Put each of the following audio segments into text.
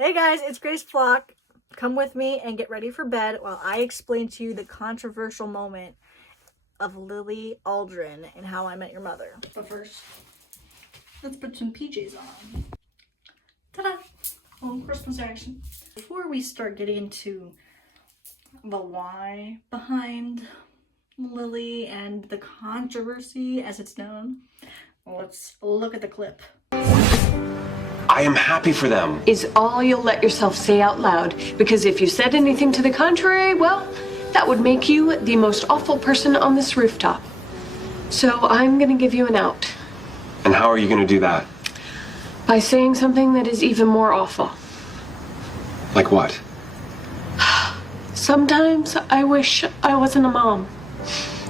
Hey guys, it's Grace Flock. Come with me and get ready for bed while I explain to you the controversial moment of Lily Aldrin and How I Met Your Mother. But first, let's put some PJs on. Ta-da! Little Christmas action. Before we start getting into the why behind Lily and the controversy as it's known, let's look at the clip. I am happy for them. Is all you'll let yourself say out loud, because if you said anything to the contrary, well, that would make you the most awful person on this rooftop. So I'm gonna give you an out. And how are you gonna do that? By saying something that is even more awful. Like what? Sometimes I wish I wasn't a mom.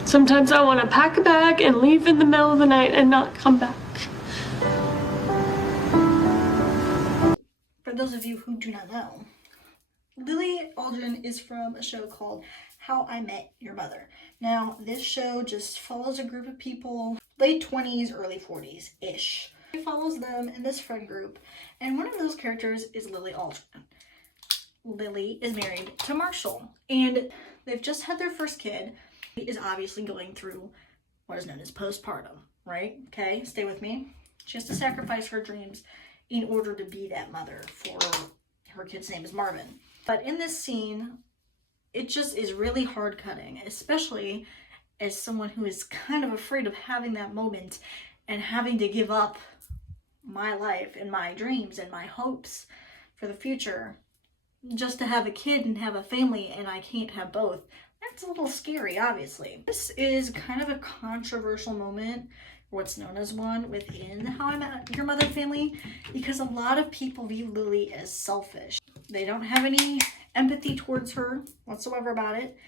Sometimes I want to pack a bag and leave in the middle of the night and not come back. For those of you who do not know, Lily Aldrin is from a show called How I Met Your Mother. Now, this show just follows a group of people, late 20s, early 40s-ish. It follows them in this friend group, and one of those characters is Lily Aldrin. Lily is married to Marshall, and they've just had their first kid. He is obviously going through what is known as postpartum, right? Okay, stay with me. She has to sacrifice her dreams in order to be that mother for her kid's name is Marvin. But in this scene, it just is really hard cutting, especially as someone who is kind of afraid of having that moment and having to give up my life and my dreams and my hopes for the future just to have a kid and have a family, and I can't have both. That's a little scary, obviously. This is kind of a controversial moment, what's known as one, within the How I Met Your Mother family, because a lot of people view Lily as selfish. They don't have any empathy towards her whatsoever about it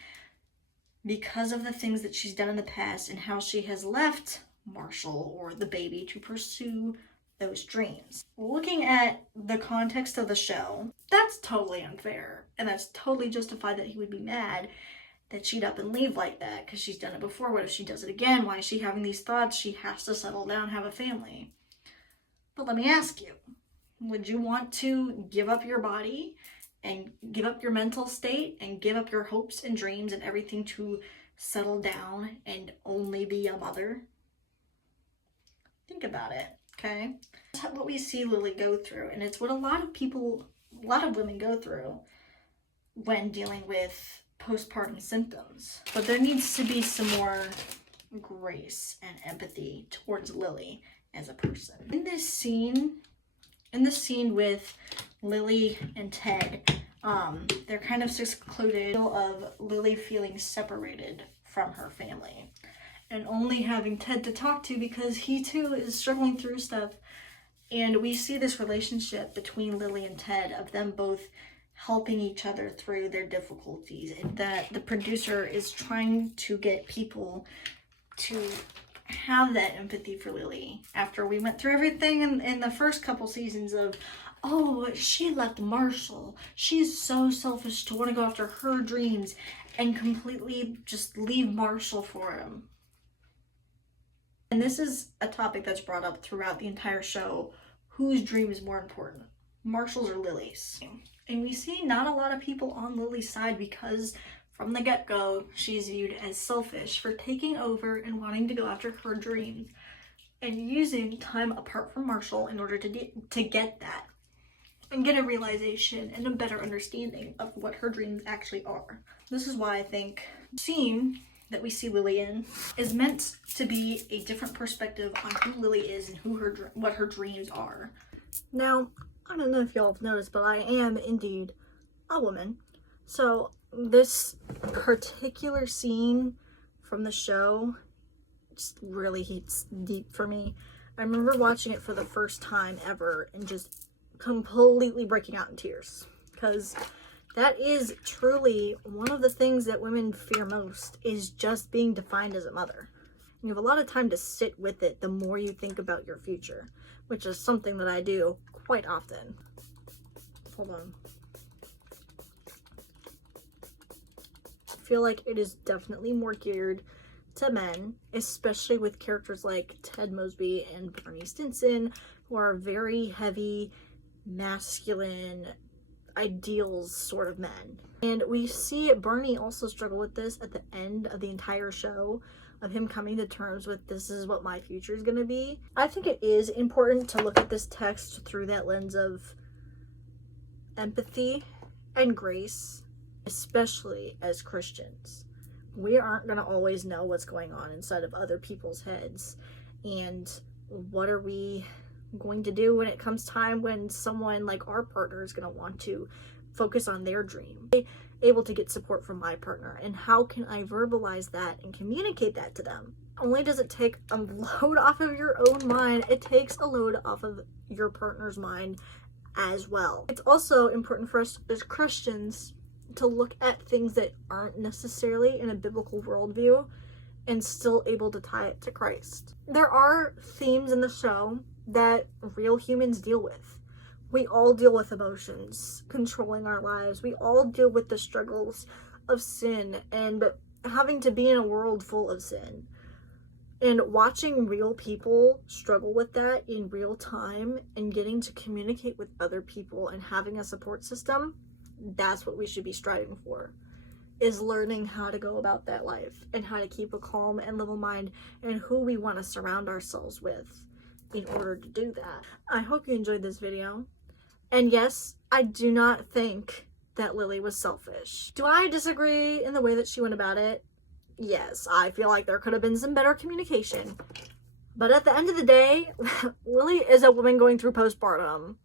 because of the things that she's done in the past and how she has left Marshall or the baby to pursue those dreams. Looking at the context of the show, that's totally unfair, and that's totally justified that he would be mad that she'd up and leave like that because she's done it before. What if she does it again? Why is she having these thoughts? She has to settle down, have a family. But let me ask you, would you want to give up your body and give up your mental state and give up your hopes and dreams and everything to settle down and only be a mother? Think about it, okay? That's what we see Lily go through, and it's what a lot of women go through when dealing with postpartum symptoms. But there needs to be some more grace and empathy towards Lily as a person. In this scene with Lily and Ted, they're kind of secluded of Lily feeling separated from her family and only having Ted to talk to because he too is struggling through stuff. And we see this relationship between Lily and Ted of them both helping each other through their difficulties, and that the producer is trying to get people to have that empathy for Lily after we went through everything in the first couple seasons of, oh, she left Marshall. She's so selfish to want to go after her dreams and completely just leave Marshall for him. And this is a topic that's brought up throughout the entire show. Whose dream is more important, Marshall's or Lily's? And we see not a lot of people on Lily's side because from the get-go, she's viewed as selfish for taking over and wanting to go after her dreams and using time apart from Marshall in order to get that and get a realization and a better understanding of what her dreams actually are. This is why I think the scene that we see Lily in is meant to be a different perspective on who Lily is and what her dreams are. Now, I don't know if y'all have noticed, but I am indeed a woman. So this particular scene from the show just really hits deep for me. I remember watching it for the first time ever and just completely breaking out in tears, because that is truly one of the things that women fear most, is just being defined as a mother. And you have a lot of time to sit with it the more you think about your future, which is something that I do quite often. Hold on. I feel like it is definitely more geared to men, especially with characters like Ted Mosby and Barney Stinson, who are very heavy, masculine, ideals sort of men. And we see Bernie also struggle with this at the end of the entire show, of him coming to terms with, this is what my future is going to be. I think it is important to look at this text through that lens of empathy and grace, especially as Christians. We aren't going to always know what's going on inside of other people's heads. And what are we going to do when it comes time when someone like our partner is going to want to focus on their dream? Able to get support from my partner, and how can I verbalize that and communicate that to them? Only does it take a load off of your own mind, it takes a load off of your partner's mind as well. It's also important for us as Christians to look at things that aren't necessarily in a biblical worldview and still able to tie it to Christ. There are themes in the show that real humans deal with. We all deal with emotions controlling our lives. We all deal with the struggles of sin and having to be in a world full of sin. And watching real people struggle with that in real time and getting to communicate with other people and having a support system, that's what we should be striving for, is learning how to go about that life and how to keep a calm and level mind and who we want to surround ourselves with in order to do that. I hope you enjoyed this video. And yes, I do not think that Lily was selfish. Do I disagree in the way that she went about it? Yes, I feel like there could have been some better communication. But at the end of the day, Lily is a woman going through postpartum.